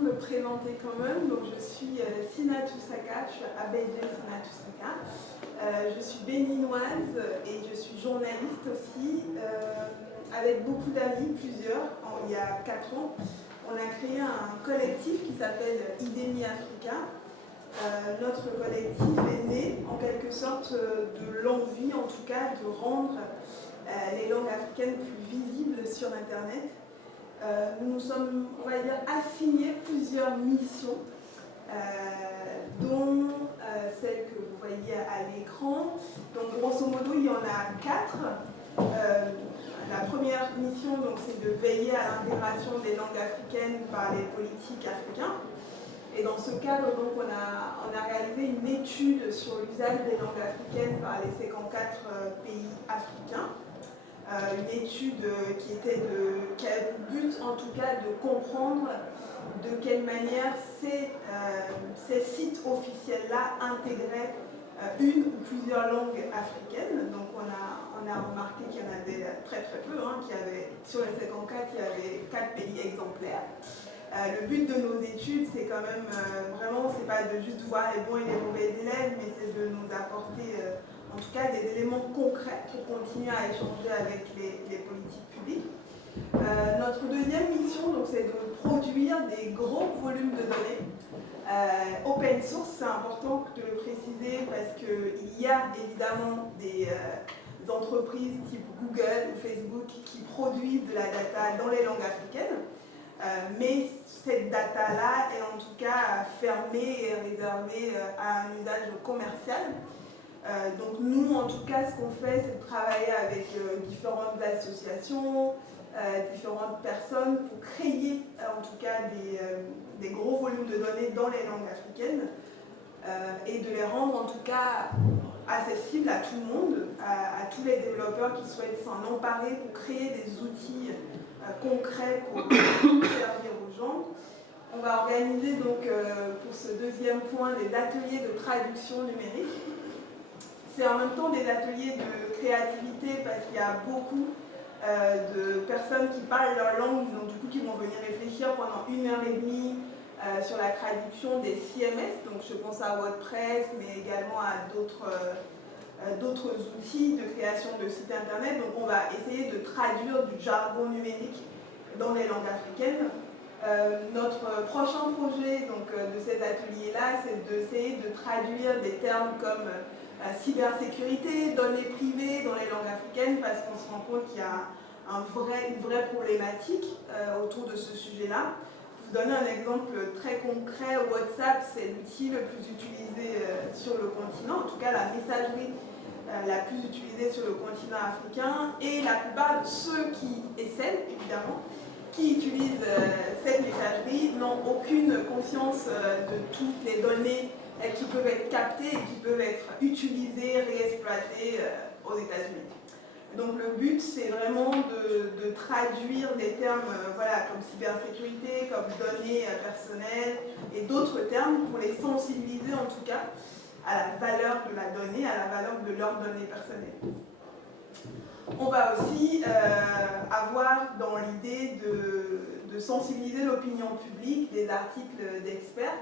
me présenter quand même. Donc, je suis Sina Toussaka, je suis Abedje Sina Toussaka. Je suis béninoise et je suis journaliste aussi, avec beaucoup d'amis, plusieurs. Il y a 4 ans, on a créé un collectif qui s'appelle IDEMI Africa. Notre collectif est né en quelque sorte de l'envie, en tout cas, de rendre les langues africaines plus visibles sur Internet. Nous nous sommes, on va dire, assignés plusieurs missions, dont celle que vous voyez à l'écran. Donc, grosso modo, il y en a 4. La première mission, c'est de veiller à l'intégration des langues africaines par les politiques africains. Et dans ce cadre, donc, on a réalisé une étude sur l'usage des langues africaines par les 54 pays africains. Une étude qui a pour but, en tout cas, de comprendre de quelle manière ces sites officiels-là intégraient une ou plusieurs langues africaines. Donc on a remarqué qu'il y en avait très très peu, sur les 54, il y avait 4 pays exemplaires. Le but de nos études, c'est quand même vraiment, c'est pas de juste voir les bons et les mauvais élèves, mais c'est de nous apporter en tout cas des éléments concrets pour continuer à échanger avec les politiques publiques. Notre deuxième mission, c'est de produire des gros volumes de données. Open source, c'est important de le préciser parce qu'il y a évidemment des entreprises type Google ou Facebook qui produisent de la data dans les langues africaines. Mais cette data-là est en tout cas fermée et réservée à un usage commercial. Donc nous, en tout cas, ce qu'on fait, c'est de travailler avec différentes associations, différentes personnes pour créer, en tout cas, des gros volumes de données dans les langues africaines et de les rendre, en tout cas, accessibles à tout le monde, à tous les développeurs qui souhaitent s'en emparer pour créer des outils concrets pour servir aux gens. On va organiser donc pour ce deuxième point des ateliers de traduction numérique. C'est en même temps des ateliers de créativité parce qu'il y a beaucoup de personnes qui parlent leur langue, donc du coup qui vont venir réfléchir pendant 1h30 sur la traduction des CMS. Donc je pense à WordPress, mais également à d'autres outils de création de sites internet. Donc on va essayer de traduire du jargon numérique dans les langues africaines. Notre prochain projet de ces ateliers-là, c'est d'essayer de traduire des termes comme cybersécurité, données privées dans les langues africaines, parce qu'on se rend compte qu'il y a une vraie problématique autour de ce sujet-là. Pour vous donner un exemple très concret, WhatsApp, c'est l'outil le plus utilisé sur le continent, en tout cas la messagerie la plus utilisée sur le continent africain, et la plupart de ceux et celles, évidemment, qui utilisent cette messagerie n'ont aucune conscience de toutes les données qui peuvent être captées et qui peuvent être utilisées, réexploitées aux États-Unis. Donc le but, c'est vraiment de traduire des termes comme cybersécurité, comme données personnelles et d'autres termes pour les sensibiliser en tout cas à la valeur de la donnée, à la valeur de leurs données personnelles. On va aussi avoir dans l'idée de sensibiliser l'opinion publique, des articles d'experts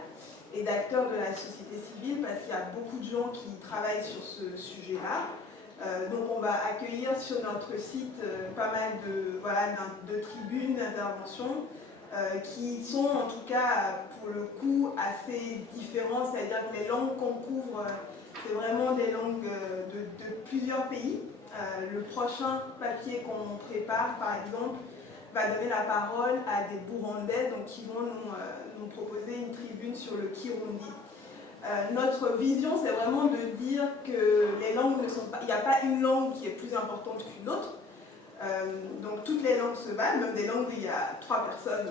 et d'acteurs de la société civile, parce qu'il y a beaucoup de gens qui travaillent sur ce sujet-là. Donc on va accueillir sur notre site pas mal de tribunes, d'interventions, qui sont en tout cas pour le coup assez différentes, c'est-à-dire que les langues qu'on couvre, c'est vraiment des langues de plusieurs pays. Le prochain papier qu'on prépare, par exemple, va donner la parole à des Burundais qui vont nous proposer une tribune sur le Kirundi. Notre vision, c'est vraiment de dire que les langues ne sont pas... Il n'y a pas une langue qui est plus importante qu'une autre. Donc toutes les langues se valent, même des langues où il y a 3 personnes,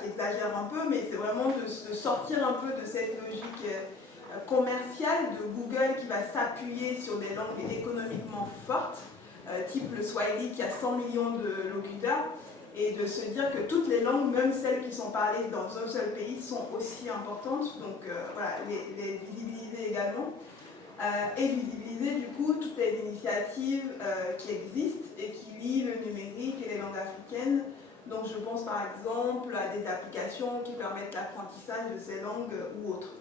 qui exagèrent un peu, mais c'est vraiment de sortir un peu de cette logique commerciale de Google qui va s'appuyer sur des langues économiquement fortes, type le Swahili qui a 100 millions de locuteurs, et de se dire que toutes les langues, même celles qui sont parlées dans un seul pays, sont aussi importantes, donc les visibiliser également, et visibiliser du coup toutes les initiatives qui existent et qui lient le numérique et les langues africaines Donc je pense par exemple à des applications qui permettent l'apprentissage de ces langues ou autres.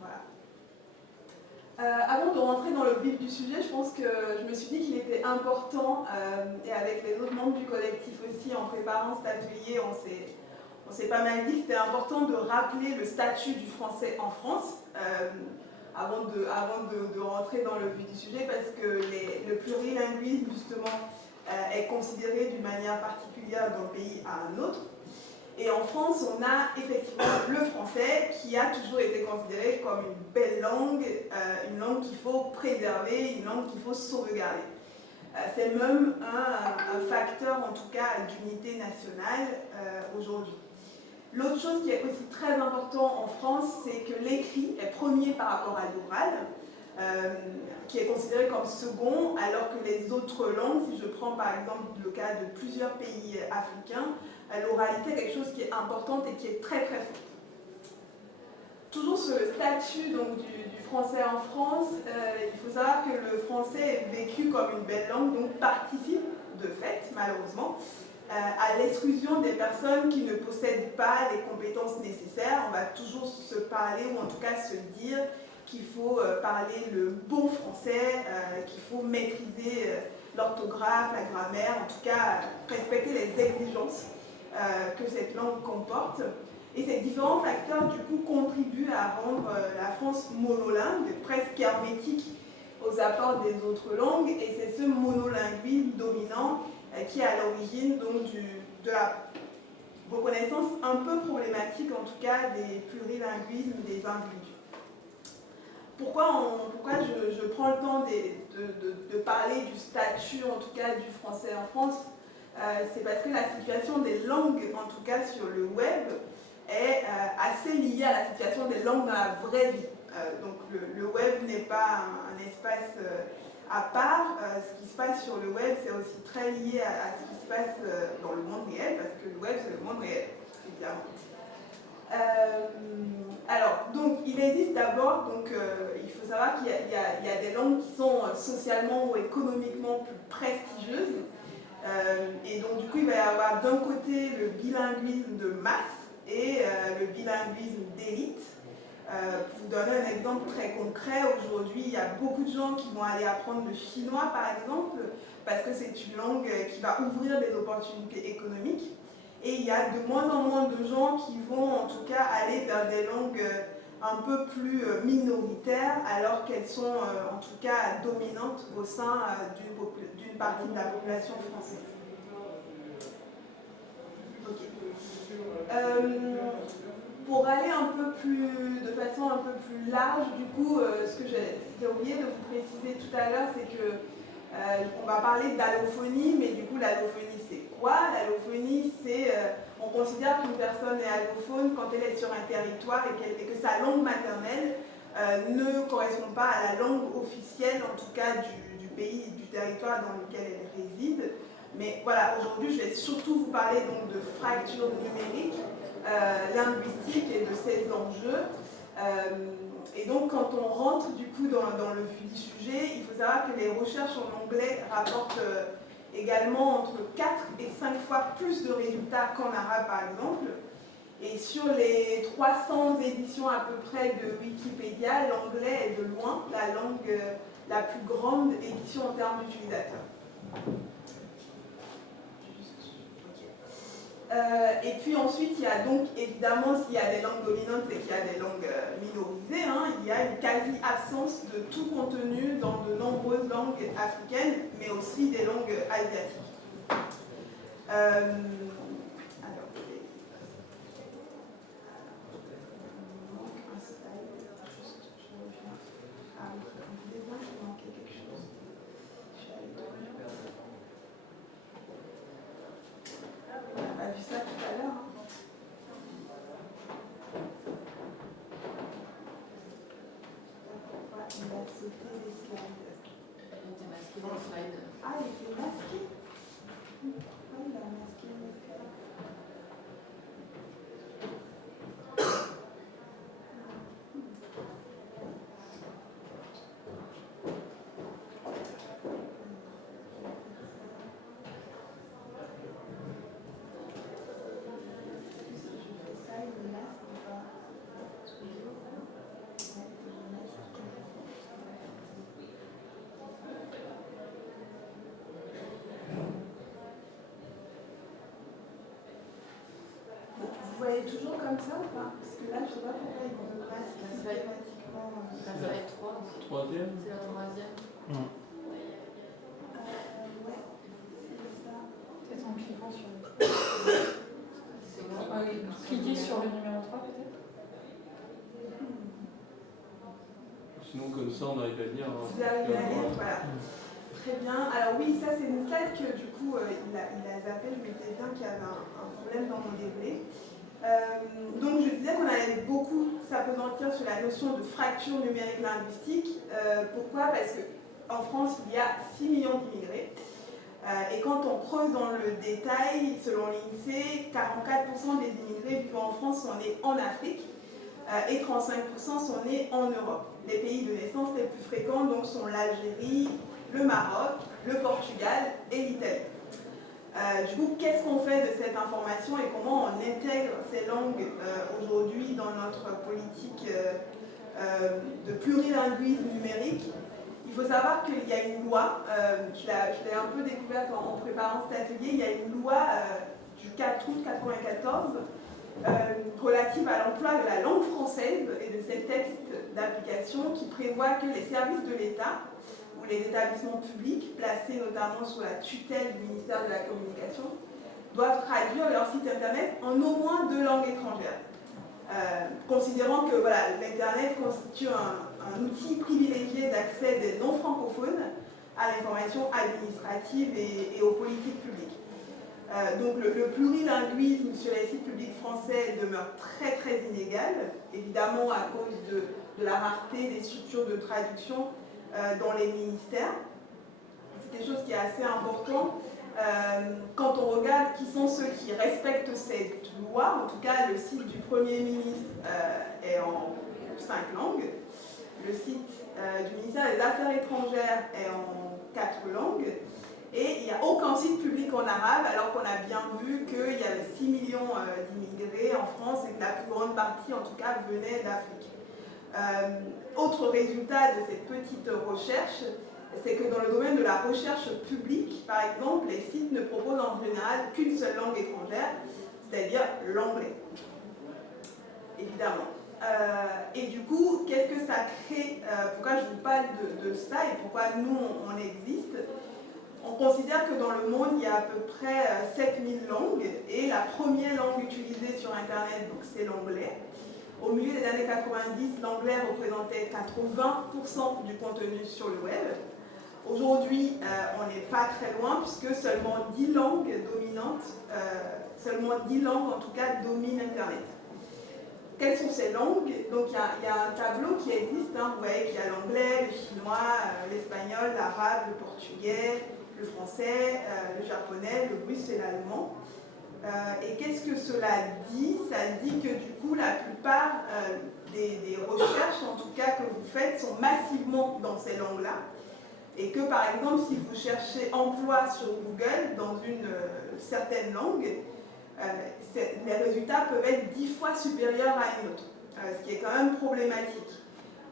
Voilà. Avant de rentrer dans le vif du sujet, je pense que je me suis dit qu'il était important, et avec les autres membres du collectif aussi, en préparant cet atelier, on s'est pas mal dit que c'était important de rappeler le statut du français en France, avant de rentrer dans le vif du sujet, parce que le plurilinguisme, justement, est considéré d'une manière particulière d'un pays à un autre. Et en France, on a effectivement le français qui a toujours été considéré comme une belle langue, une langue qu'il faut préserver, une langue qu'il faut sauvegarder. C'est même un facteur, en tout cas, d'unité nationale aujourd'hui. L'autre chose qui est aussi très important en France, c'est que l'écrit est premier par rapport à l'oral, qui est considéré comme second, alors que les autres langues, si je prends par exemple le cas de plusieurs pays africains, l'oralité est quelque chose qui est importante et qui est très très fort. Toujours sur le statut donc, du français en France, il faut savoir que le français est vécu comme une belle langue, donc participe de fait, malheureusement, à l'exclusion des personnes qui ne possèdent pas les compétences nécessaires. On va toujours se parler, ou en tout cas se dire qu'il faut parler le bon français, qu'il faut maîtriser l'orthographe, la grammaire, en tout cas respecter les exigences que cette langue comporte. Et ces différents facteurs, du coup, contribuent à rendre la France monolingue, presque hermétique aux apports des autres langues, et c'est ce monolinguisme dominant qui est à l'origine de la reconnaissance un peu problématique, en tout cas, des plurilinguismes des individus. Pourquoi je prends le temps de parler du statut, en tout cas, du français en France? C'est parce que la situation des langues, en tout cas sur le web, est assez liée à la situation des langues dans la vraie vie. Donc le web n'est pas un espace à part. Ce qui se passe sur le web, c'est aussi très lié à ce qui se passe dans le monde réel, parce que le web, c'est le monde réel, évidemment. Alors, donc, il existe d'abord, il faut savoir qu'il y a des langues qui sont socialement ou économiquement plus prestigieuses. Et donc, du coup, il va y avoir d'un côté le bilinguisme de masse et le bilinguisme d'élite. Pour vous donner un exemple très concret, aujourd'hui, il y a beaucoup de gens qui vont aller apprendre le chinois, par exemple, parce que c'est une langue qui va ouvrir des opportunités économiques. Et il y a de moins en moins de gens qui vont, en tout cas, aller vers des langues un peu plus minoritaires, alors qu'elles sont, en tout cas, dominantes au sein d'une partie de la population française. Okay. Pour aller de façon un peu plus large, du coup, ce que j'ai oublié de vous préciser tout à l'heure, c'est que on va parler d'allophonie, mais du coup, l'allophonie, c'est quoi? L'allophonie, c'est, on considère qu'une personne est allophone quand elle est sur un territoire et que sa langue maternelle ne correspond pas à la langue officielle, en tout cas du pays, du territoire dans lequel elle réside. Mais voilà, aujourd'hui, je vais surtout vous parler donc de fracture numérique, linguistique et de ses enjeux. Et donc, quand on rentre du coup dans le vif du sujet, il faut savoir que les recherches en anglais rapportent également entre 4 et 5 fois plus de résultats qu'en arabe, par exemple. Et sur les 300 éditions à peu près de Wikipédia, l'anglais est de loin la langue la plus grande édition en termes d'utilisateurs. Et puis ensuite, il y a donc évidemment, s'il y a des langues dominantes, c'est qu'il y a des langues minorisées. Il y a une quasi-absence de tout contenu dans de nombreuses langues africaines, mais aussi des langues asiatiques. Vu ça tout à l'heure. Voilà, il a sauté les slides. Il était masqué dans le slide. Ah, il était masqué. Ah, il a masqué les slides. est toujours comme ça ou pas? Parce que là, je ne sais pas pourquoi ils vont me masque systématiquement. Ça va être 3. Troisième. C'est la troisième. Ouais, c'est ça. Peut-être en cliquant sur le... cliquer sur le numéro 3 peut-être. Sinon, comme ça, on arrive à lire. Vous arrivez à lire, voilà. Très bien. Alors oui, ça c'est une slide que du coup il a zappé, je me disais bien qu'il y avait un problème dans mon déroulé. Donc je disais qu'on allait beaucoup s'appesantir sur la notion de fracture numérique linguistique. Pourquoi? Parce qu'en France, il y a 6 millions d'immigrés. Et quand on creuse dans le détail, selon l'INSEE, 44% des immigrés vivant en France sont nés en Afrique et 35% sont nés en Europe. Les pays de naissance les plus fréquents donc, sont l'Algérie, le Maroc, le Portugal et l'Italie. Du coup, qu'est-ce qu'on fait de cette information et comment on intègre ces langues aujourd'hui dans notre politique de plurilinguisme numérique? Il faut savoir qu'il y a une loi, je l'ai un peu découverte en préparant cet atelier, il y a une loi du 4 août 1994 relative à l'emploi de la langue française et de ses textes d'application qui prévoit que les services de l'État ou les établissements publics, placés notamment sous la tutelle du ministère de la Communication, doivent traduire leur site internet en au moins 2 langues étrangères. Considérant que voilà, l'Internet constitue un outil privilégié d'accès des non-francophones à l'information administrative et aux politiques publiques. Donc le plurilinguisme sur les sites publics français demeure très très inégal, évidemment à cause de la rareté des structures de traduction dans les ministères. C'est quelque chose qui est assez important. Quand on regarde qui sont ceux qui respectent cette loi, en tout cas le site du Premier ministre est en 5 langues, le site du ministère des Affaires étrangères est en 4 langues, et il n'y a aucun site public en arabe, alors qu'on a bien vu qu'il y avait 6 millions d'immigrés en France et que la plus grande partie, en tout cas, venait d'Afrique. Autre résultat de cette petite recherche, c'est que dans le domaine de la recherche publique, par exemple, les sites ne proposent en général qu'une seule langue étrangère, c'est-à-dire l'anglais, évidemment. Et du coup, qu'est-ce que ça crée? Pourquoi je vous parle de ça et pourquoi nous, on existe? On considère que dans le monde, il y a à peu près 7000 langues et la première langue utilisée sur Internet, donc c'est l'anglais. Au milieu des années 90, l'anglais représentait 80% du contenu sur le web. Aujourd'hui, on n'est pas très loin puisque seulement 10 langues dominantes, seulement 10 langues en tout cas dominent Internet. Quelles sont ces langues? Donc il y a un tableau qui existe, hein. Vous voyez qu'il y a l'anglais, le chinois, l'espagnol, l'arabe, le portugais, le français, le japonais, le russe et l'allemand. Et qu'est-ce que cela dit? Ça dit que du coup la plupart des recherches en tout cas que vous faites sont massivement dans ces langues-là. Et que par exemple si vous cherchez emploi sur Google dans une certaine langue, les résultats peuvent être 10 fois supérieurs à une autre, ce qui est quand même problématique.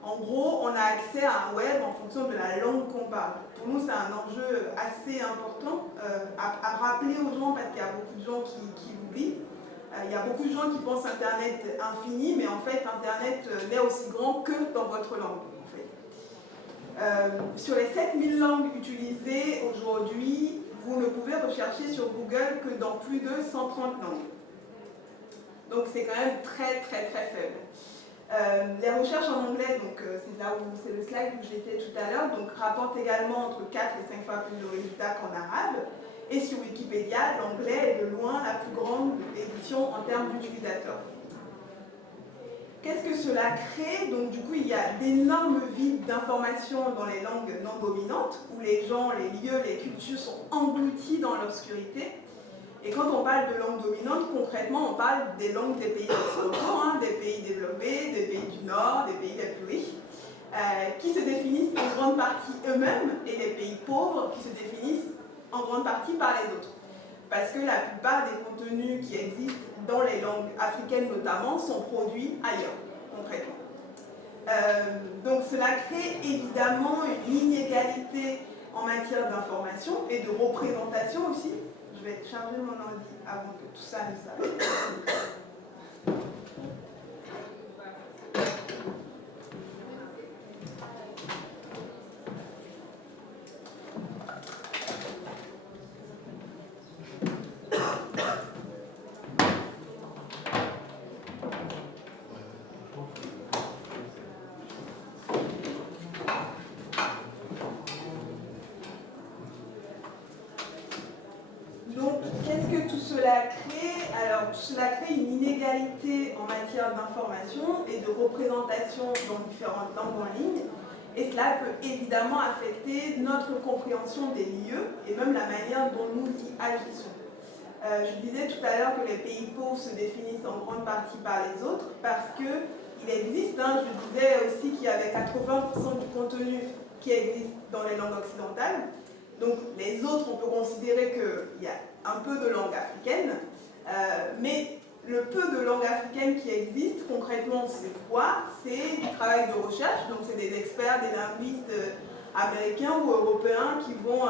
En gros, on a accès à un web en fonction de la langue qu'on parle. Pour nous, c'est un enjeu assez important à rappeler aux gens parce qu'il y a beaucoup de gens qui l'oublient. Il y a beaucoup de gens qui pensent Internet infini, mais en fait, Internet n'est aussi grand que dans votre langue. En fait. Sur les 7000 langues utilisées aujourd'hui, vous ne pouvez rechercher sur Google que dans plus de 130 langues. Donc c'est quand même très très très faible. Les recherches en anglais, donc c'est là où c'est le slide où j'étais tout à l'heure, donc rapportent également entre 4 et 5 fois plus de résultats qu'en arabe. Et sur Wikipédia, l'anglais est de loin la plus grande édition en termes d'utilisateurs. Qu'est-ce que cela crée? Donc du coup, il y a d'énormes vides d'informations dans les langues non dominantes, où les gens, les lieux, les cultures sont engloutis dans l'obscurité. Et quand on parle de langue dominante, concrètement, on parle des langues des pays occidentaux, hein, des pays développés, des pays du Nord, des pays les plus riches, qui se définissent en grande partie eux-mêmes, et les pays pauvres qui se définissent en grande partie par les autres. Parce que la plupart des contenus qui existent dans les langues africaines notamment sont produits ailleurs, concrètement. Donc cela crée évidemment une inégalité en matière d'information et de représentation aussi. Je vais charger mon ordi avant que tout ça ne s'arrête. Donc, qu'est-ce que tout cela crée? Alors, tout cela crée une inégalité en matière d'information et de représentation dans différentes langues en ligne. Et cela peut évidemment affecter notre compréhension des lieux et même la manière dont nous y agissons. Je disais tout à l'heure que les pays pauvres se définissent en grande partie par les autres parce qu'il existe, je disais aussi qu'il y avait 80% du contenu qui existe dans les langues occidentales. Donc les autres, on peut considérer qu'il y a un peu de langue africaine, mais le peu de langue africaine qui existe, concrètement, c'est quoi? C'est du travail de recherche, donc c'est des experts, des linguistes américains ou européens qui vont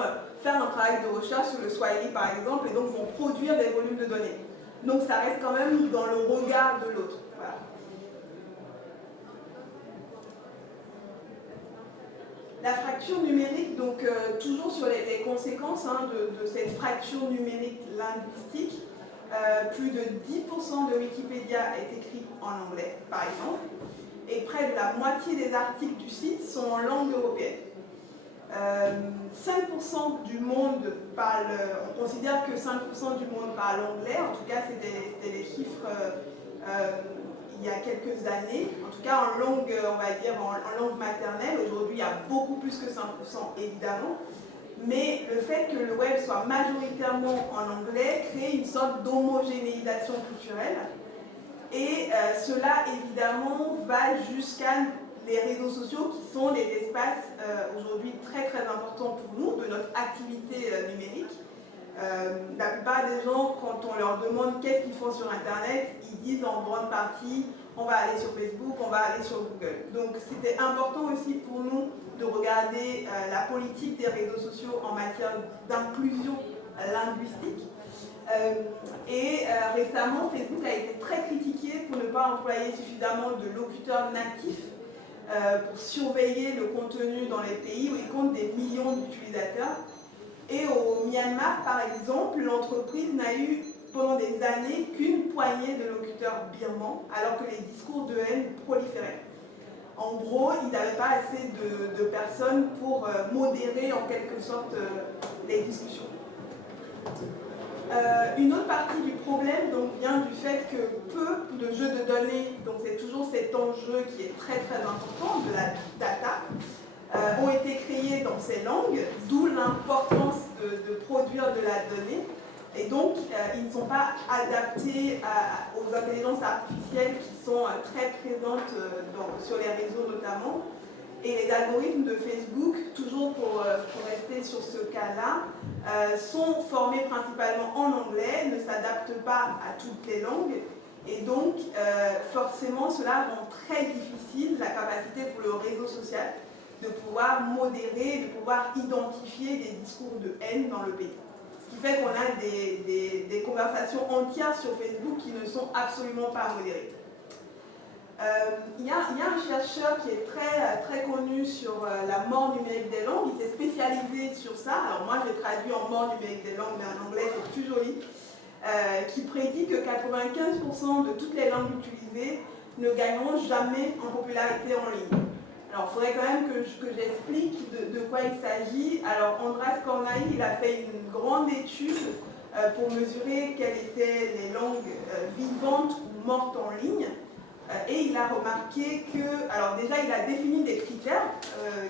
faire un travail de recherche sur le Swahili, par exemple, et donc vont produire des volumes de données. Donc ça reste quand même dans le regard de l'autre. Voilà. La fracture numérique, donc toujours sur les conséquences de cette fracture numérique linguistique, plus de 10% de Wikipédia est écrit en anglais, par exemple, et près de la moitié des articles du site sont en langue européenne. 5% du monde parle, on considère que 5% du monde parle anglais, en tout cas c'était les chiffres il y a quelques années, en tout cas en langue, on va dire en langue maternelle. Aujourd'hui il y a beaucoup plus que 5% évidemment, mais le fait que le web soit majoritairement en anglais crée une sorte d'homogénéisation culturelle, et cela évidemment va jusqu'à les réseaux sociaux qui sont des espaces aujourd'hui très très importants pour nous, de notre activité numérique. La plupart des gens, quand on leur demande qu'est-ce qu'ils font sur Internet, ils disent en grande partie on va aller sur Facebook, on va aller sur Google. Donc c'était important aussi pour nous de regarder la politique des réseaux sociaux en matière d'inclusion linguistique. Récemment, Facebook a été très critiqué pour ne pas employer suffisamment de locuteurs natifs pour surveiller le contenu dans les pays où il compte des millions d'utilisateurs. Et au Myanmar, par exemple, l'entreprise n'a eu pendant des années qu'une poignée de locuteurs birmans, alors que les discours de haine proliféraient. En gros, il n'avait pas assez de personnes pour modérer en quelque sorte les discussions. Une autre partie du problème donc, vient du fait que peu de jeux de données, donc c'est toujours cet enjeu qui est très très important de la data, ont été créés dans ces langues, d'où l'importance de produire de la donnée. Et donc, ils ne sont pas adaptés aux intelligences artificielles qui sont très présentes sur les réseaux notamment. Et les algorithmes de Facebook, toujours pour rester sur ce cas-là, sont formés principalement en anglais, ne s'adaptent pas à toutes les langues. Et donc, forcément, cela rend très difficile la capacité pour le réseau social de pouvoir modérer, de pouvoir identifier des discours de haine dans le pays. Ce qui fait qu'on a des conversations entières sur Facebook qui ne sont absolument pas modérées. Il y a un chercheur qui est très connu sur la mort numérique des langues, il s'est spécialisé sur ça. Alors moi, je l'ai traduit en mort numérique des langues, mais en anglais, c'est plus joli. Qui prédit que 95% de toutes les langues utilisées ne gagneront jamais en popularité en ligne. Alors, il faudrait quand même que j'explique de quoi il s'agit. Alors, András Kornai, il a fait une grande étude pour mesurer quelles étaient les langues vivantes ou mortes en ligne. Et il a remarqué que, alors déjà, il a défini des critères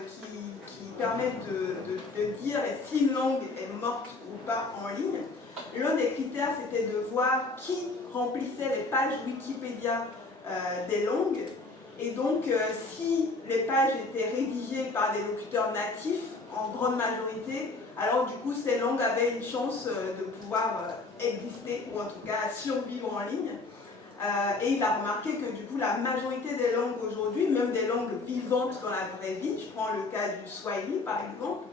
qui permettent de dire si une langue est morte ou pas en ligne. L'un des critères, c'était de voir qui remplissait les pages Wikipédia des langues. Et donc, si les pages étaient rédigées par des locuteurs natifs, en grande majorité, alors du coup, ces langues avaient une chance de pouvoir exister, ou en tout cas survivre en ligne. Et il a remarqué que du coup, la majorité des langues aujourd'hui, même des langues vivantes dans la vraie vie, je prends le cas du Swahili par exemple,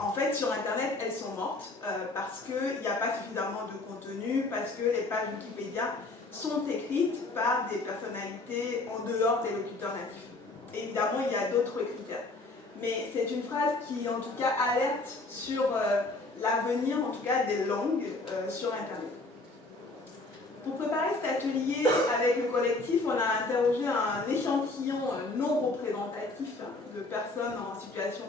en fait, sur Internet, elles sont mortes parce qu'il n'y a pas suffisamment de contenu, parce que les pages Wikipédia sont écrites par des personnalités en dehors des locuteurs natifs. Évidemment, il y a d'autres critères. Mais c'est une phrase qui, en tout cas, alerte sur l'avenir, en tout cas, des langues sur Internet. Pour préparer cet atelier avec le collectif, on a interrogé un échantillon non représentatif de personnes en situation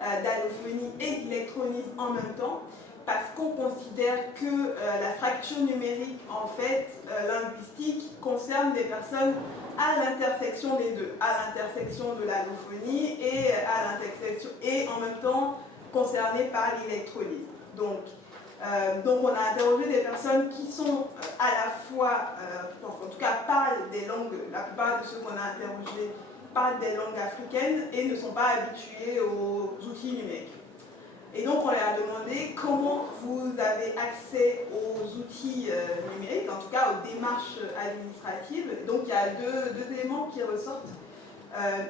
d'allophonie et d'illectronisme en même temps, parce qu'on considère que la fracture numérique, en fait, linguistique, concerne des personnes à l'intersection des deux, à l'intersection de l'allophonie et en même temps concernées par l'électrolyse. Donc on a interrogé des personnes qui sont à la fois, en tout cas parlent des langues, la plupart de ceux qu'on a interrogés parlent des langues africaines et ne sont pas habitués aux outils numériques. Et donc on leur a demandé comment vous avez accès aux outils numériques, en tout cas aux démarches administratives. Donc il y a deux éléments qui ressortent.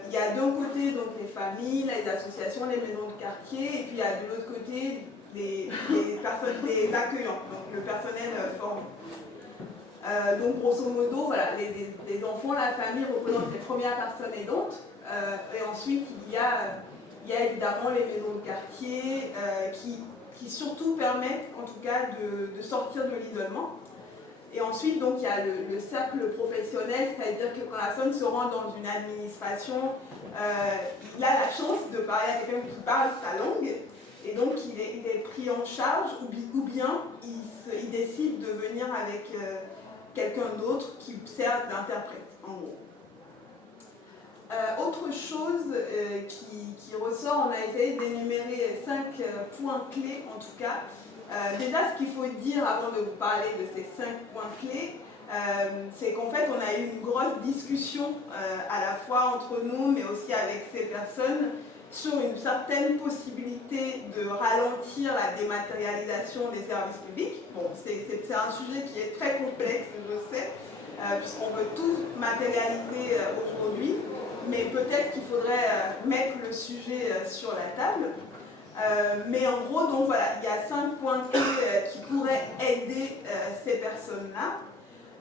Il y a d'un côté donc, les familles, les associations, les maisons de quartier, et puis il y a de l'autre côté les personnes, les accueillants, donc le personnel formé. Donc grosso modo, voilà, les enfants, la famille représentent les premières personnes aidantes, et ensuite il y a évidemment les maisons de quartier qui surtout permettent en tout cas de sortir de l'isolement. Et ensuite, donc, il y a le cercle professionnel, c'est-à-dire que quand la personne se rend dans une administration, il a la chance de parler à quelqu'un qui parle sa langue, et donc il est pris en charge, ou bien il décide de venir avec quelqu'un d'autre qui sert d'interprète, en gros. Autre chose qui ressort, on a essayé d'énumérer 5 points clés, en tout cas. Déjà, ce qu'il faut dire avant de vous parler de ces 5 points clés, c'est qu'en fait, on a eu une grosse discussion à la fois entre nous, mais aussi avec ces personnes, sur une certaine possibilité de ralentir la dématérialisation des services publics. Bon, c'est un sujet qui est très complexe, je sais, puisqu'on veut tout matérialiser aujourd'hui, mais peut-être qu'il faudrait mettre le sujet sur la table. Mais en gros, donc voilà, il y a 5 points clés qui pourraient aider ces personnes-là.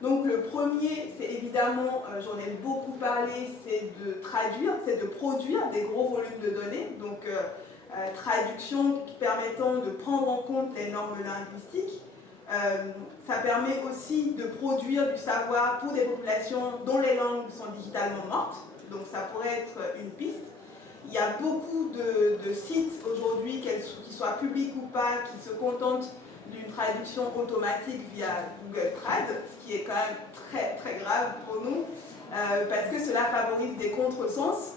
Donc le premier, c'est évidemment, j'en ai beaucoup parlé, c'est de traduire, c'est de produire des gros volumes de données. Donc traduction permettant de prendre en compte les normes linguistiques. Ça permet aussi de produire du savoir pour des populations dont les langues sont digitalement mortes. Donc ça pourrait être une piste. Il y a beaucoup de sites aujourd'hui, qu'ils soient publics ou pas, qui se contentent d'une traduction automatique via Google Trad, ce qui est quand même très très grave pour nous, parce que cela favorise des contresens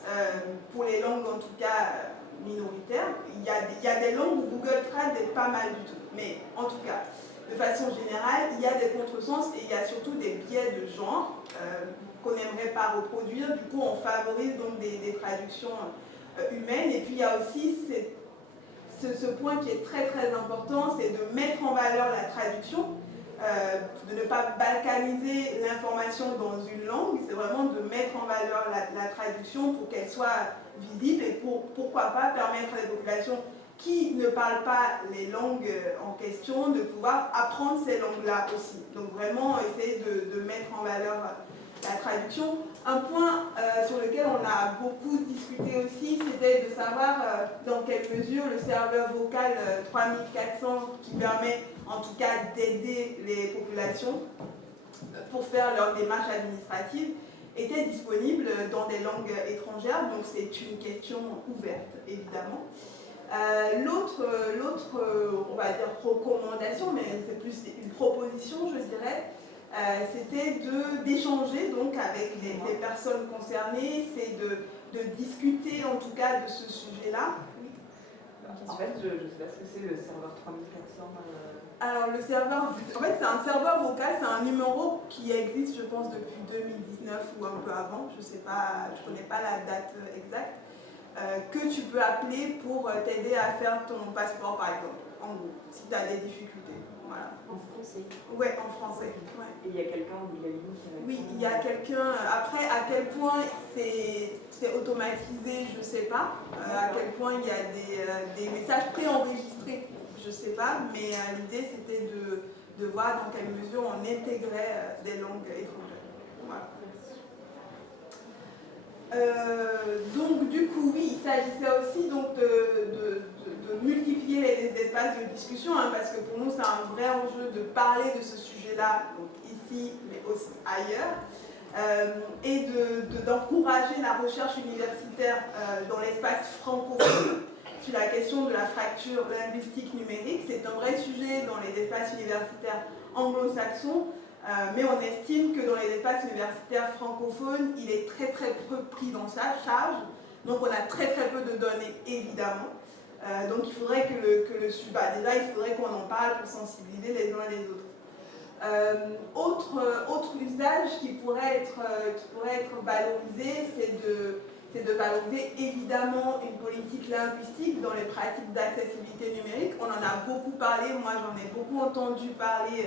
pour les langues en tout cas minoritaires. Il y a des langues où Google Trad n'est pas mal du tout, mais en tout cas, de façon générale, il y a des contresens et il y a surtout des biais de genre qu'on n'aimerait pas reproduire. Du coup, on favorise donc des traductions humaines. Et puis, il y a aussi ce point qui est très très important, c'est de mettre en valeur la traduction, de ne pas balkaniser l'information dans une langue, c'est vraiment de mettre en valeur la traduction pour qu'elle soit visible et pourquoi pas permettre à des populations qui ne parlent pas les langues en question de pouvoir apprendre ces langues-là aussi. Donc vraiment essayer de mettre en valeur la traduction. Un point sur lequel on a beaucoup discuté aussi, c'était de savoir dans quelle mesure le serveur vocal 3400, qui permet en tout cas d'aider les populations pour faire leurs démarches administratives, était disponible dans des langues étrangères. Donc c'est une question ouverte, évidemment. L'autre, on va dire recommandation, mais c'est plus une proposition, je dirais, c'était d'échanger donc avec les personnes concernées, c'est de discuter en tout cas de ce sujet-là. Oui. En fait, je ne sais pas ce que c'est le serveur 3400. Alors le serveur, en fait c'est un serveur vocal, c'est un numéro qui existe je pense depuis 2019 ou un peu avant, je sais pas, je connais pas la date exacte, que tu peux appeler pour t'aider à faire ton passeport par exemple, en gros, si tu as des difficultés. Voilà. En français. Ouais, en français. Ouais. Et il y a quelqu'un au bout de la ligne qui répond. Oui, il y a quelqu'un. Après, à quel point c'est automatisé, je ne sais pas. À quel point il y a des messages préenregistrés, je ne sais pas. Mais l'idée, c'était de voir dans quelle mesure on intégrait des langues étrangères. Voilà. Donc du coup, oui, il s'agissait aussi donc, de multiplier les espaces de discussion, hein, parce que pour nous c'est un vrai enjeu de parler de ce sujet-là, donc ici mais aussi ailleurs, et d'encourager la recherche universitaire dans l'espace francophone sur la question de la fracture linguistique numérique. C'est un vrai sujet dans les espaces universitaires anglo-saxons, mais on estime que dans les espaces universitaires francophones, il est très très peu pris dans sa charge. Donc on a très très peu de données, évidemment. Donc il faudrait déjà il faudrait qu'on en parle pour sensibiliser les uns et les autres. Autre usage qui pourrait être valorisé, c'est de valoriser évidemment une politique linguistique dans les pratiques d'accessibilité numérique. On en a beaucoup parlé, moi j'en ai beaucoup entendu parler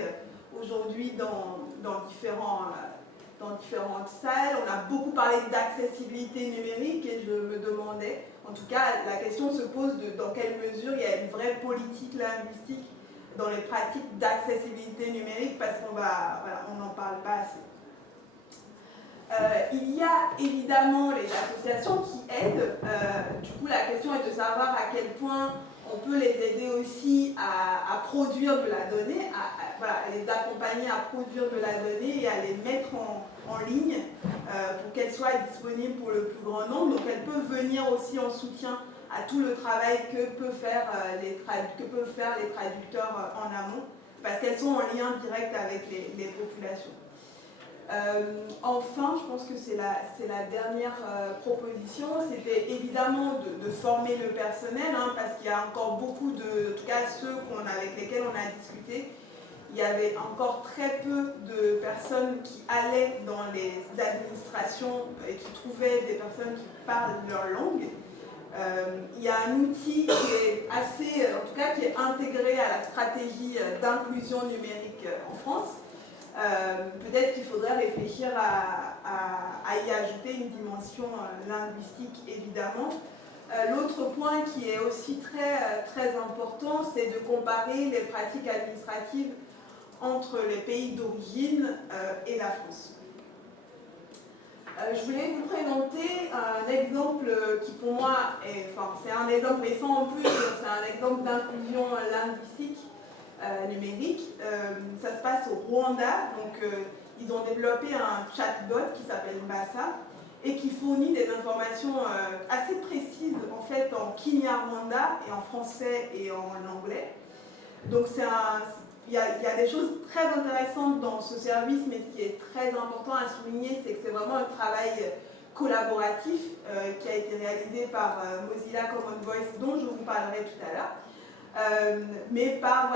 aujourd'hui dans différentes salles. On a beaucoup parlé d'accessibilité numérique et je me demandais, en tout cas la question se pose de dans quelle mesure il y a une vraie politique linguistique dans les pratiques d'accessibilité numérique, parce qu'on n'en parle pas assez. Il y a évidemment les associations qui aident. Du coup, la question est de savoir à quel point on peut les aider aussi à produire de la donnée, à les accompagner à produire de la donnée et à les mettre en ligne pour qu'elle soit disponible pour le plus grand nombre. Donc elles peuvent venir aussi en soutien à tout le travail que peuvent faire les traducteurs en amont, parce qu'elles sont en lien direct avec les populations. Enfin, je pense que c'est la dernière proposition, c'était évidemment de former le personnel, hein, parce qu'il y a encore beaucoup en tout cas ceux avec lesquels on a discuté, il y avait encore très peu de personnes qui allaient dans les administrations et qui trouvaient des personnes qui parlent leur langue. Il y a un outil qui est qui est intégré à la stratégie d'inclusion numérique en France. Peut-être qu'il faudrait réfléchir à y ajouter une dimension linguistique, évidemment. L'autre point qui est aussi très important, c'est de comparer les pratiques administratives entre les pays d'origine et la France. Je voulais vous présenter un exemple qui pour moi c'est un exemple récent en plus, c'est un exemple d'inclusion linguistique numérique. Ça se passe au Rwanda, donc ils ont développé un chatbot qui s'appelle Mbassa et qui fournit des informations assez précises en fait en Kinyarwanda et en français et en anglais. Donc il y a des choses très intéressantes dans ce service, mais ce qui est très important à souligner, c'est que c'est vraiment un travail collaboratif qui a été réalisé par Mozilla Common Voice, dont je vous parlerai tout à l'heure, mais par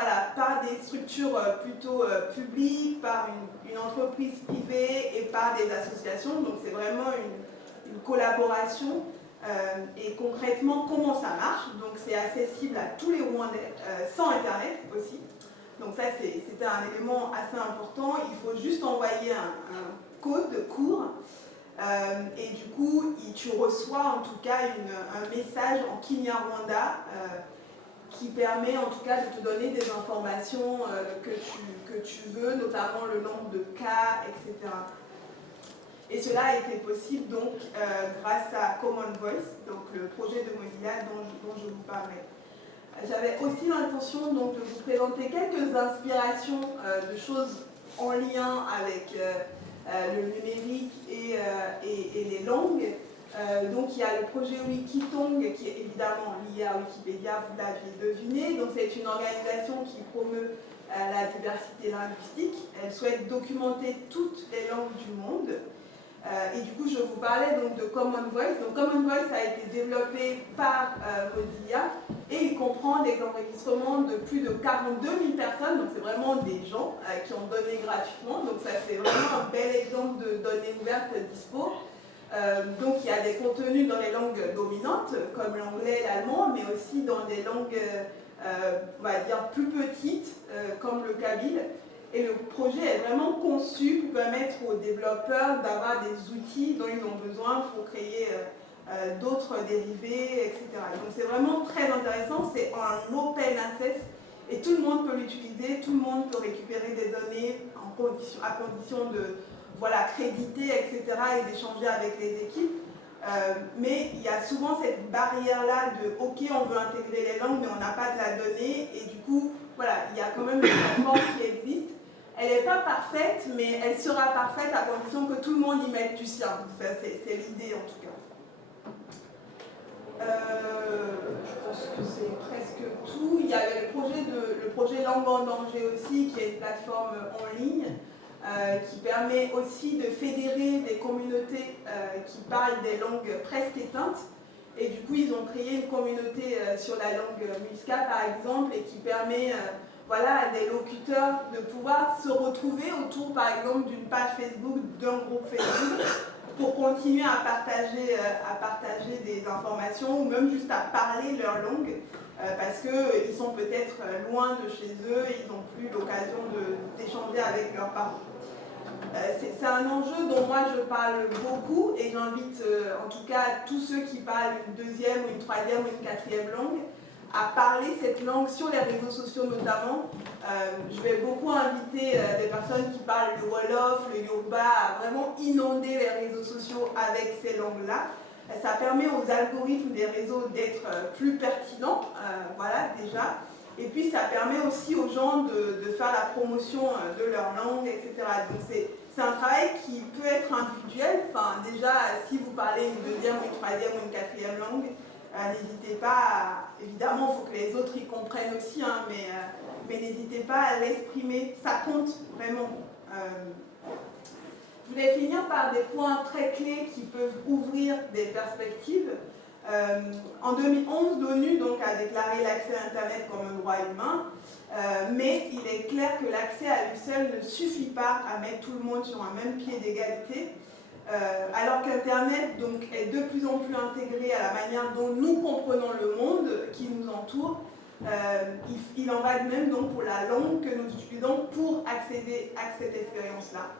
des structures plutôt publiques, par une entreprise privée et par des associations. Donc c'est vraiment une collaboration. Et concrètement, comment ça marche? Donc c'est accessible à tous les Rwandais, sans Internet aussi. Donc ça, c'était un élément assez important. Il faut juste envoyer un code court et du coup, tu reçois en tout cas un message en Kinyarwanda qui permet en tout cas de te donner des informations que tu veux, notamment le nombre de cas, etc. Et cela a été possible donc grâce à Common Voice, donc le projet de Mozilla dont je vous parlais. J'avais aussi l'intention donc de vous présenter quelques inspirations de choses en lien avec le numérique et les langues. Donc il y a le projet Wikitong qui est évidemment lié à Wikipédia, vous l'avez deviné. Donc c'est une organisation qui promeut la diversité linguistique. Elle souhaite documenter toutes les langues du monde. Et du coup, je vous parlais donc de Common Voice. Donc Common Voice a été développé par Mozilla et il comprend des enregistrements de plus de 42 000 personnes. Donc c'est vraiment des gens qui ont donné gratuitement. Donc ça c'est vraiment un bel exemple de données ouvertes dispo. Donc il y a des contenus dans les langues dominantes comme l'anglais et l'allemand, mais aussi dans des langues, on va dire, plus petites comme le kabyle. Et le projet est vraiment conçu pour permettre aux développeurs d'avoir des outils dont ils ont besoin pour créer d'autres dérivés, etc. Donc c'est vraiment très intéressant, c'est en open access Et tout le monde peut l'utiliser, tout le monde peut récupérer des données à condition de créditer, etc. et d'échanger avec les équipes. Mais il y a souvent cette barrière-là de « ok, on veut intégrer les langues, mais on n'a pas de la donnée ». Et du coup, voilà, il y a quand même une plateforme qui existe. Elle n'est pas parfaite, mais elle sera parfaite à condition que tout le monde y mette du sien. C'est l'idée en tout cas. Je pense que c'est presque tout. Il y avait le projet Langue en danger aussi, qui est une plateforme en ligne, qui permet aussi de fédérer des communautés qui parlent des langues presque éteintes. Et du coup, ils ont créé une communauté sur la langue Muska, par exemple, et qui permet à des locuteurs de pouvoir se retrouver autour, par exemple, d'une page Facebook, d'un groupe Facebook, pour continuer à partager des informations ou même juste à parler leur langue, parce qu'ils sont peut-être loin de chez eux et ils n'ont plus l'occasion d'échanger avec leurs parents. C'est un enjeu dont moi je parle beaucoup et j'invite en tout cas tous ceux qui parlent une deuxième ou une troisième ou une quatrième langue à parler cette langue sur les réseaux sociaux notamment. Je vais beaucoup inviter des personnes qui parlent le Wolof, le Yoruba à vraiment inonder les réseaux sociaux avec ces langues-là. Ça permet aux algorithmes des réseaux d'être plus pertinents, déjà. Et puis ça permet aussi aux gens de faire la promotion de leur langue, etc. Donc c'est un travail qui peut être individuel. Enfin, déjà, si vous parlez une deuxième, une troisième ou une quatrième langue, n'hésitez pas, évidemment, il faut que les autres y comprennent aussi, hein, mais n'hésitez pas à l'exprimer, ça compte vraiment. Je voulais finir par des points très clés qui peuvent ouvrir des perspectives. En 2011, l'ONU a déclaré l'accès à Internet comme un droit humain, mais il est clair que l'accès à lui seul ne suffit pas à mettre tout le monde sur un même pied d'égalité. Alors qu'Internet est de plus en plus intégré à la manière dont nous comprenons le monde qui nous entoure, il en va de même pour la langue que nous utilisons pour accéder à cette expérience-là.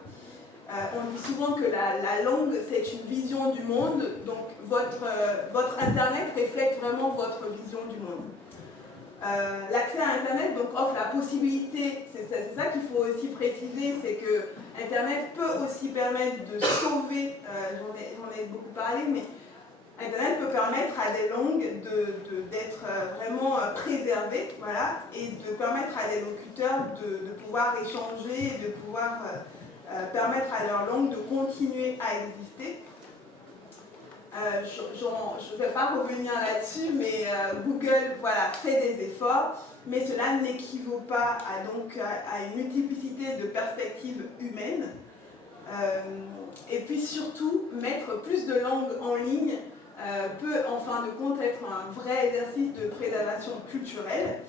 On dit souvent que la langue, c'est une vision du monde, donc votre Internet reflète vraiment votre vision du monde. L'accès à Internet offre la possibilité, c'est ça qu'il faut aussi préciser, c'est que Internet peut aussi permettre de sauver, j'en ai beaucoup parlé, mais Internet peut permettre à des langues d'être vraiment préservées, et de permettre à des locuteurs de pouvoir échanger et de pouvoir permettre à leur langue de continuer à exister. Je ne vais pas revenir là-dessus, mais Google fait des efforts, mais cela n'équivaut pas à une multiplicité de perspectives humaines. Et puis surtout, mettre plus de langues en ligne peut en fin de compte être un vrai exercice de préservation culturelle.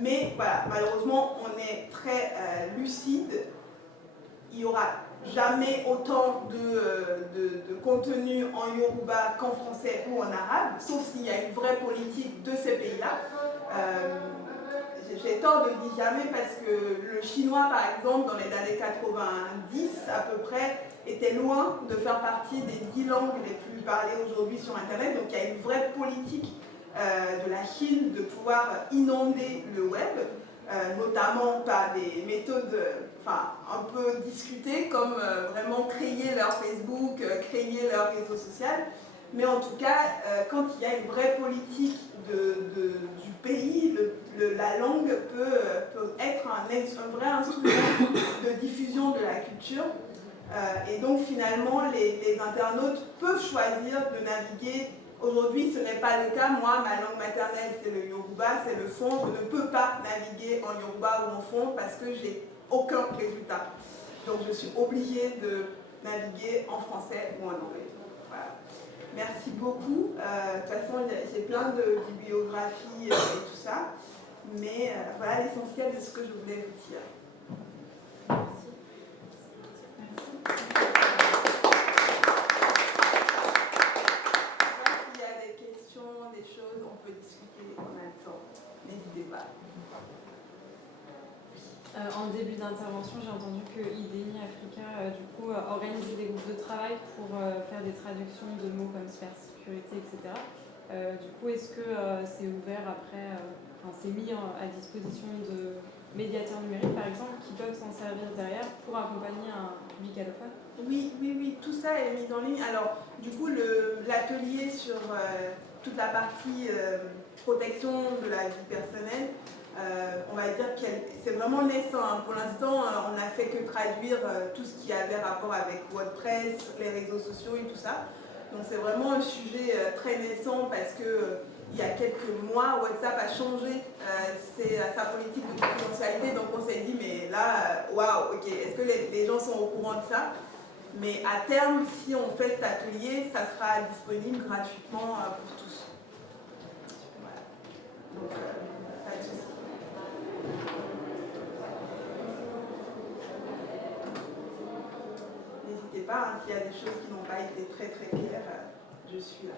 Mais malheureusement, on est très lucide. Il n'y aura jamais autant de contenu en Yoruba qu'en français ou en arabe, sauf s'il y a une vraie politique de ces pays-là. J'ai tort de dire jamais parce que le chinois, par exemple, dans les années 90 à peu près, était loin de faire partie des 10 langues les plus parlées aujourd'hui sur Internet. Donc il y a une vraie politique de la Chine de pouvoir inonder le web, notamment par des méthodes un peu discutées, comme vraiment créer leur Facebook, créer leur réseau social. Mais en tout cas, quand il y a une vraie politique du pays, la langue peut être un vrai instrument de diffusion de la culture. Et donc finalement, les internautes peuvent choisir de naviguer. Aujourd'hui, ce n'est pas le cas. Moi, ma langue maternelle, c'est le Yoruba, c'est le fon. Je ne peux pas naviguer en Yoruba ou en fon parce que j'ai aucun résultat. Donc je suis obligée de naviguer en français ou en anglais. Voilà. Merci beaucoup. De toute façon, j'ai plein de bibliographies et tout ça. Mais voilà l'essentiel de ce que je voulais vous dire. Merci. S'il y a des questions, des choses, on peut discuter, on a le temps. N'hésitez pas. En début d'intervention, j'ai entendu que IDEI Africa organisait des groupes de travail pour faire des traductions de mots comme cybersécurité, etc. Du coup, est-ce que c'est ouvert après c'est mis à disposition de médiateurs numériques, par exemple, qui peuvent s'en servir derrière pour accompagner un public allophone. Oui, tout ça est mis en ligne. Alors, du coup, l'atelier sur toute la partie protection de la vie personnelle, on va dire que c'est vraiment naissant. Hein. Pour l'instant, on n'a fait que traduire tout ce qui avait rapport avec WordPress, les réseaux sociaux et tout ça. Donc c'est vraiment un sujet très naissant parce que il y a quelques mois, WhatsApp a changé sa politique de confidentialité. Donc on s'est dit, mais là, waouh, ok, est-ce que les gens sont au courant de ça? Mais à terme, si on fait cet atelier, ça sera disponible gratuitement pour tous. Voilà. Donc, pas de souci. N'hésitez pas, hein, s'il y a des choses qui n'ont pas été très très claires, je suis là.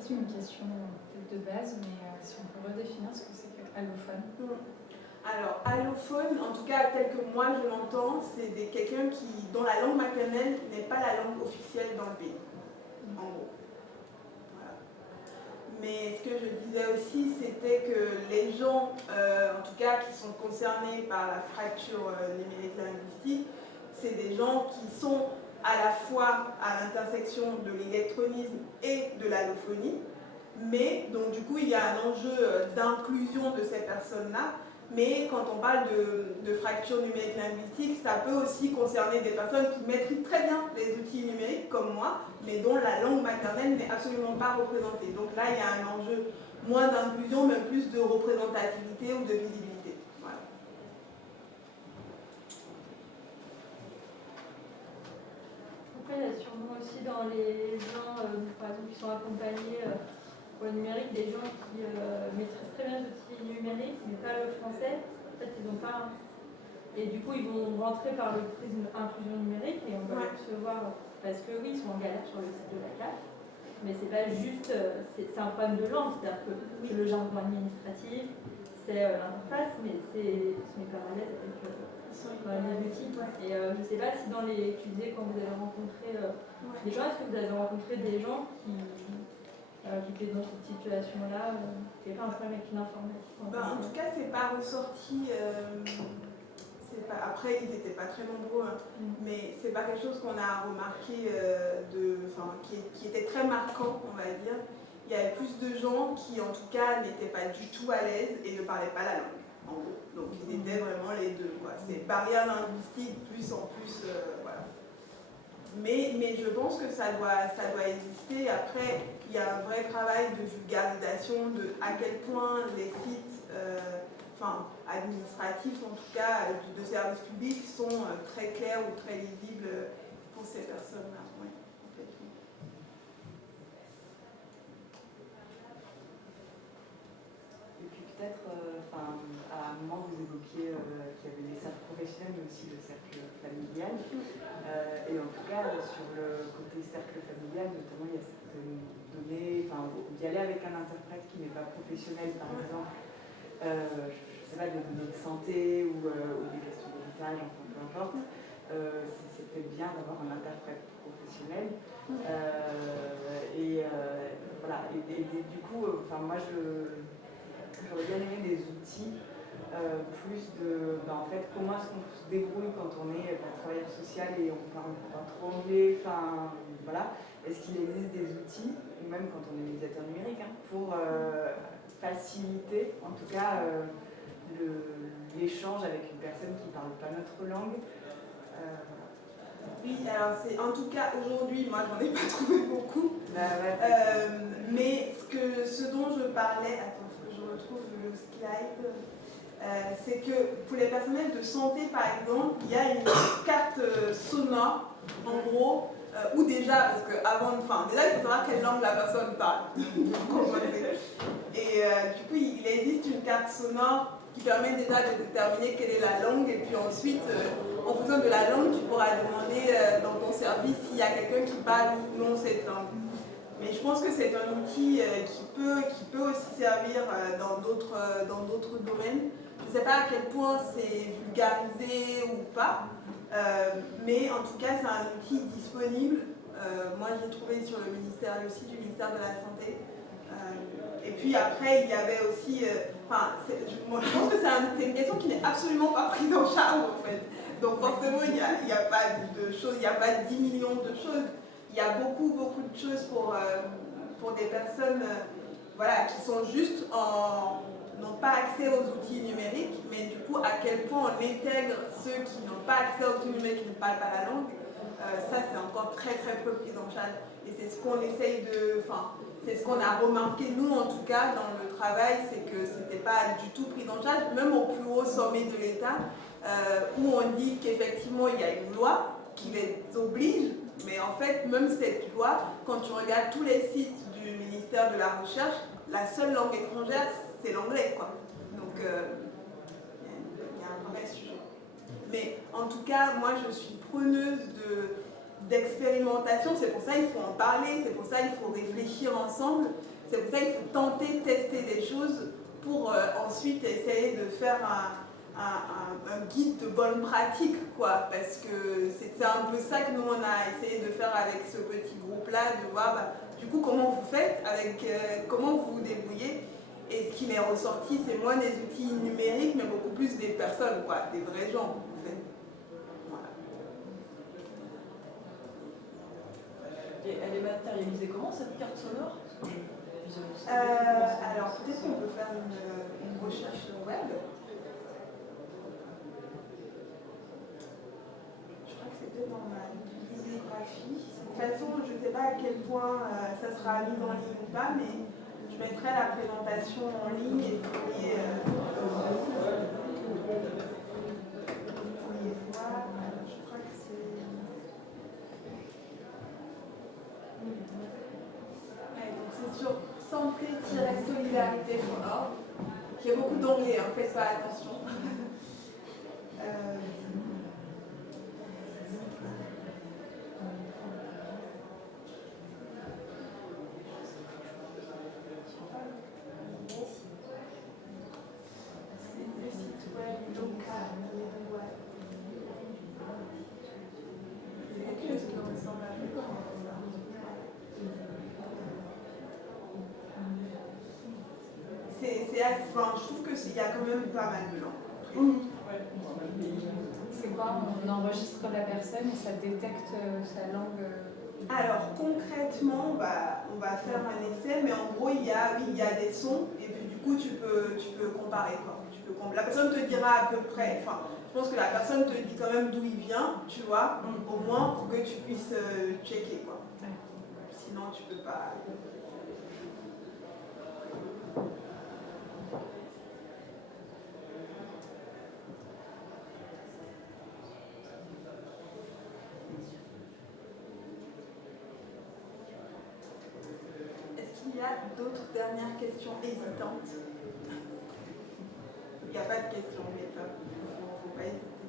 C'est une question de base, mais si on peut redéfinir ce que c'est que allophone. Alors, allophone, en tout cas tel que moi je l'entends, c'est quelqu'un dont la langue maternelle n'est pas la langue officielle dans le pays, en gros. Voilà. Mais ce que je disais aussi, c'était que les gens, en tout cas qui sont concernés par la fracture numérique linguistique, c'est des gens qui sont à la fois à l'intersection de l'électronisme et de l'allophonie, mais donc du coup il y a un enjeu d'inclusion de ces personnes-là. Mais quand on parle de fracture numérique linguistique, ça peut aussi concerner des personnes qui maîtrisent très bien les outils numériques, comme moi, mais dont la langue maternelle n'est absolument pas représentée. Donc là, il y a un enjeu moins d'inclusion, mais plus de représentativité ou de visibilité. Voilà. Après, il y a sûrement aussi dans les gens, par exemple, qui sont accompagnés au numérique, des gens qui maîtrisent très bien les outils numériques, mais pas le français. En fait, ils n'ont pas. Et du coup, ils vont rentrer par le prisme inclusion numérique et on va les recevoir parce que oui, ils sont en galère sur le site de la CAF. Mais c'est pas juste. C'est un problème de langue, c'est-à-dire que le jargon administratif, c'est l'interface, mais ils sont hyper à l'aise avec les outils. Et je ne sais pas si dans les. Tu disais quand vous avez rencontré des gens, est-ce que vous avez rencontré des gens qui étaient dans cette situation-là, qui n'avaient pas un problème avec l'informatique? En tout cas, c'est pas ressorti. Après, ils n'étaient pas très nombreux, hein, mais c'est pas quelque chose qu'on a remarqué qui était très marquant, on va dire. Il y avait plus de gens qui, en tout cas, n'étaient pas du tout à l'aise et ne parlaient pas la langue, en gros. Donc, ils étaient vraiment les deux. C'est barrière linguistique plus en plus, voilà. Mais je pense que ça doit exister. Après, il y a un vrai travail de vulgarisation de à quel point les sites administratifs, en tout cas de services publics, sont très clairs ou très lisibles pour ces personnes-là. Oui, complètement. Et puis peut-être, à un moment vous évoquiez qu'il y avait les cercles professionnels, mais aussi le cercle familial. Et en tout cas, sur le côté cercle familial, notamment, il y a certaines données, d'y aller avec un interprète qui n'est pas professionnel, par exemple, je ne sais pas, des données de santé ou des questions d'héritage, enfin peu importe, c'est peut-être bien d'avoir un interprète professionnel. Voilà, et du coup, moi j'aurais bien aimé des outils plus de en fait comment est-ce qu'on se débrouille quand on est travailleur social et on parle pas trop anglais, voilà. Est-ce qu'il existe des outils, ou même quand on est médiateur numérique, pour faciliter en tout cas l'échange avec une personne qui ne parle pas notre langue? Oui, alors c'est en tout cas aujourd'hui, moi j'en ai pas trouvé beaucoup. Mais ce dont je parlais, attends, faut que je retrouve le slide, c'est que pour les personnels de santé par exemple, il y a une carte sonore en gros, ou déjà, parce que déjà il faut savoir quelle langue la personne parle. Et du coup, il existe une carte sonore qui permet déjà de déterminer quelle est la langue, et puis ensuite, en fonction de la langue, tu pourras demander dans ton service s'il y a quelqu'un qui parle ou non cette langue. Mais je pense que c'est un outil qui peut aussi servir dans d'autres domaines. Je ne sais pas à quel point c'est vulgarisé ou pas, mais en tout cas, c'est un outil disponible. Moi, j'ai trouvé sur le site du ministère de la Santé. Et puis après, il y avait aussi... moi, je pense que c'est une question qui n'est absolument pas prise en charge, en fait. Donc forcément, il n'y a pas de choses, il n'y a pas 10 millions de choses. Il y a beaucoup de choses pour des personnes voilà, qui sont juste n'ont pas accès aux outils numériques, mais du coup, à quel point on intègre ceux qui n'ont pas accès aux outils numériques, qui ne parlent pas la langue, ça c'est encore très peu pris en charge. Et c'est ce qu'on essaye de... c'est ce qu'on a remarqué, nous en tout cas, dans le travail, c'est que c'était pas du tout pris en charge, même au plus haut sommet de l'État, où on dit qu'effectivement il y a une loi qui les oblige, mais en fait, même cette loi, quand tu regardes tous les sites du ministère de la Recherche, la seule langue étrangère, c'est l'anglais, quoi. Donc, il y a un vrai sujet. Mais en tout cas, moi, je suis preneuse d'expérimentation. C'est pour ça qu'il faut en parler, c'est pour ça qu'il faut réfléchir ensemble, c'est pour ça qu'il faut tenter, tester des choses pour ensuite essayer de faire un guide de bonne pratique, quoi. Parce que c'est un peu ça que nous, on a essayé de faire avec ce petit groupe-là, de voir, du coup, comment vous faites, comment vous vous débrouillez. Et ce qui m'est ressorti, c'est moins des outils numériques, mais beaucoup plus des personnes, quoi, des vrais gens, en fait. Voilà. Et elle est matérialisée comment, cette carte sonore? Alors, peut-être qu'on peut faire une recherche web. Je crois que c'est peut-être dans ma bibliographie. De toute façon, je ne sais pas à quel point ça sera mis en ligne ou pas, mais je mettrai la présentation en ligne et vous pourriez voir. Alors, je crois que c'est... donc c'est sur santé-solidarité.org. Il y a beaucoup d'anglais, hein, faites pas attention. Je trouve qu'il y a quand même pas mal de langues. C'est quoi? On enregistre la personne et ça détecte sa langue. Alors concrètement, on va faire un essai, mais en gros il y a des sons et puis du coup tu peux comparer, quoi. La personne te dira à peu près, je pense que la personne te dit quand même d'où il vient, tu vois, au moins pour que tu puisses checker, quoi. Sinon tu peux pas. Il y a d'autres dernières questions hésitantes? Il n'y a pas de questions, mais il ne faut pas hésiter.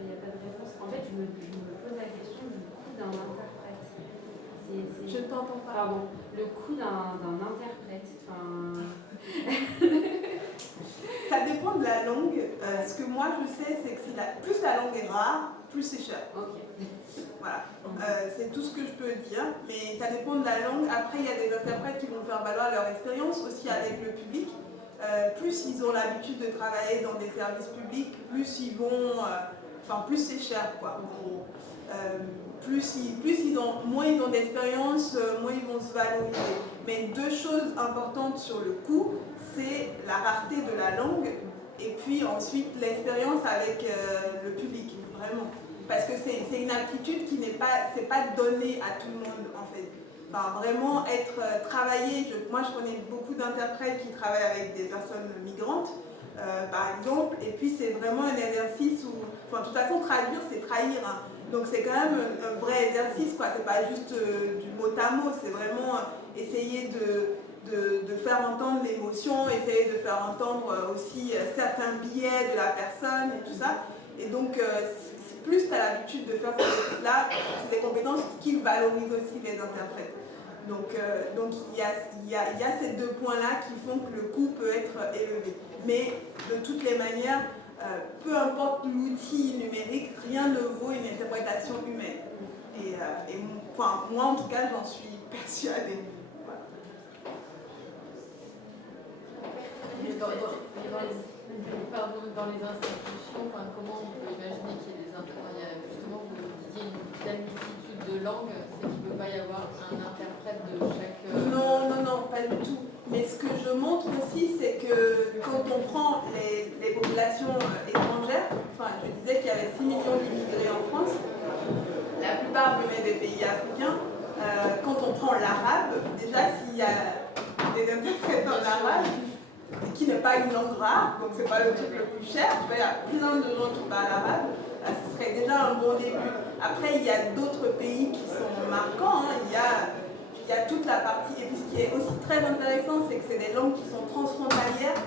Il n'y a pas de réponse. En fait, je me pose la question du coût d'un interprète. Je ne t'entends pas. Pardon. Le coût d'un interprète. Ça dépend de la langue. Ce que moi je sais, c'est que plus la langue est rare, plus c'est cher. Ok. Voilà. C'est tout ce que je peux dire. Mais ça dépend de la langue. Après, il y a des interprètes qui vont faire valoir leur expérience aussi avec le public. Plus ils ont l'habitude de travailler dans des services publics, plus ils vont... plus c'est cher, quoi. Moins ils ont d'expérience, moins ils vont se valoriser. Mais deux choses importantes sur le coût, c'est la rareté de la langue et puis ensuite l'expérience avec le public, vraiment. Parce que c'est une aptitude qui n'est pas donnée à tout le monde, en fait. Vraiment travailler, moi je connais beaucoup d'interprètes qui travaillent avec des personnes migrantes, par exemple, et puis c'est vraiment un exercice où, de toute façon traduire c'est trahir, hein. Donc c'est quand même un vrai exercice, quoi. C'est pas juste du mot à mot, c'est vraiment essayer de faire entendre l'émotion, essayer de faire entendre aussi certains biais de la personne et tout ça. Et donc plus tu as l'habitude de faire ces choses-là, c'est des compétences qui valorisent aussi les interprètes. Donc il y a ces deux points-là qui font que le coût peut être élevé. Mais de toutes les manières, peu importe l'outil numérique, rien ne vaut une interprétation humaine. Enfin, moi, en tout cas, j'en suis persuadée. Voilà. Dans les institutions, comment on peut imaginer qu'il y ait des interprètes? Justement, vous disiez une telle multitude de langues, c'est qu'il ne peut pas y avoir un interprète de chaque... Non, pas du tout. Mais ce que je montre aussi, c'est que quand on prend les populations étrangères, enfin, je disais qu'il y avait 6 millions d'immigrés en France, la plupart venaient des pays africains. Quand on prend l'arabe, déjà s'il y a des interprètes en arabe, qui n'est pas une langue rare, donc c'est pas le truc le plus cher, il y a plein de gens qui parlent arabe, ce serait déjà un bon début. Après, il y a d'autres pays qui sont marquants, hein. Il y a toute la partie, et puis ce qui est aussi très intéressant, c'est que c'est des langues qui sont transfrontalières.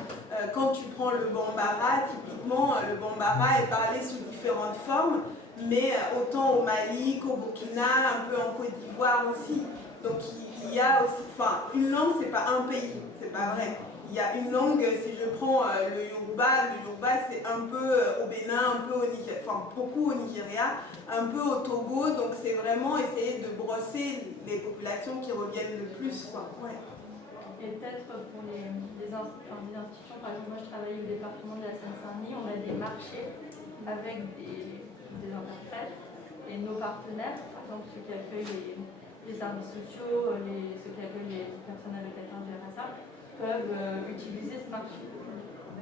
Quand tu prends le bambara, typiquement, le bambara est parlé sous différentes formes, mais autant au Mali qu'au Burkina, un peu en Côte d'Ivoire aussi. Donc il y a aussi, enfin, une langue, c'est pas un pays, c'est pas vrai. Il y a une langue, si je prends le Yoruba c'est un peu au Bénin, un peu au Nigeria, enfin beaucoup au Nigeria, un peu au Togo, donc c'est vraiment essayer de brosser les populations qui reviennent le plus, quoi. Ouais. Et peut-être pour les institutions, par exemple, moi je travaille au département de la Seine-Saint-Denis, on a des marchés avec des interprètes et nos partenaires, par exemple ceux qui accueillent les services sociaux, ceux qui accueillent les personnes avec atteinte du RSA, peuvent utiliser ce marché.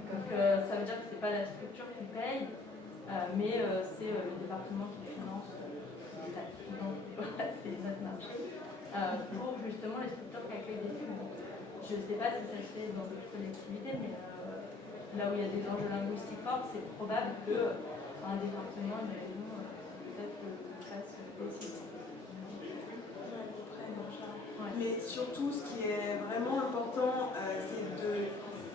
Donc ça veut dire que ce n'est pas la structure qui paye, mais c'est le département qui finance, c'est notre marché, pour justement les structures qui accueillent des films. Je ne sais pas si ça se fait dans d'autres collectivités, mais là où il y a des enjeux linguistiques forts, c'est probable qu'un département, une région, peut-être fasse aussi. Mais surtout, ce qui est vraiment important, c'est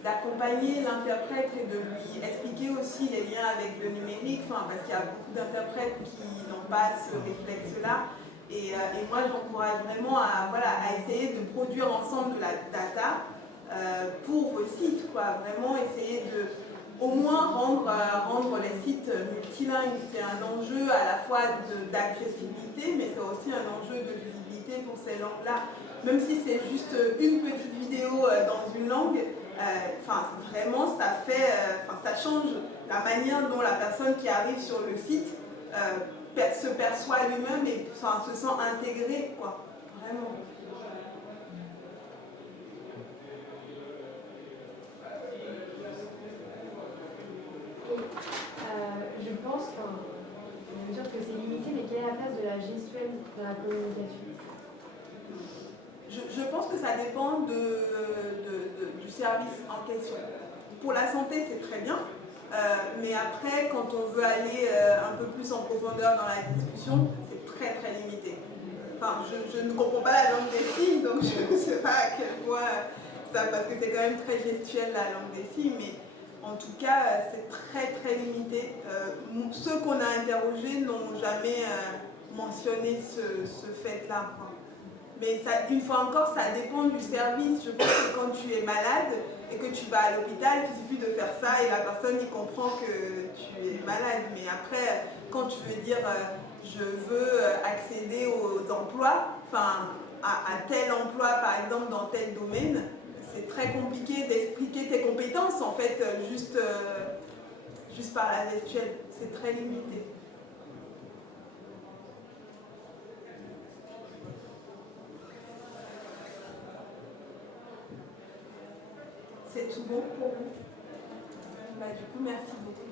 d'accompagner l'interprète et de lui expliquer aussi les liens avec le numérique, parce qu'il y a beaucoup d'interprètes qui n'ont pas ce réflexe-là. Et moi, j'encourage vraiment à essayer de produire ensemble de la data pour vos sites, quoi. Vraiment essayer de au moins rendre les sites multilingues. C'est un enjeu à la fois d'accessibilité, mais c'est aussi un enjeu de visibilité pour ces langues-là. Même si c'est juste une petite vidéo dans une langue, vraiment ça change la manière dont la personne qui arrive sur le site se perçoit lui-même et se sent intégré, quoi. Vraiment. Je pense que c'est limité, mais quelle est la place de la gestuelle dans la communication? Je pense que ça dépend du service en question. Pour la santé, c'est très bien, mais après, quand on veut aller un peu plus en profondeur dans la discussion, c'est très très limité. Enfin, je ne comprends pas la langue des signes, donc je ne sais pas à quel point ça, parce que c'est quand même très gestuel la langue des signes, mais en tout cas, c'est très très limité. Ceux qu'on a interrogés n'ont jamais mentionné ce fait-là. Mais ça, une fois encore, ça dépend du service. Je pense que quand tu es malade et que tu vas à l'hôpital, il suffit de faire ça et la personne y comprend que tu es malade. Mais après, quand tu veux dire je veux accéder aux emplois, à tel emploi par exemple dans tel domaine, c'est très compliqué d'expliquer tes compétences en fait juste par la gestuelle. C'est très limité. C'est tout bon pour vous. Du coup, merci beaucoup.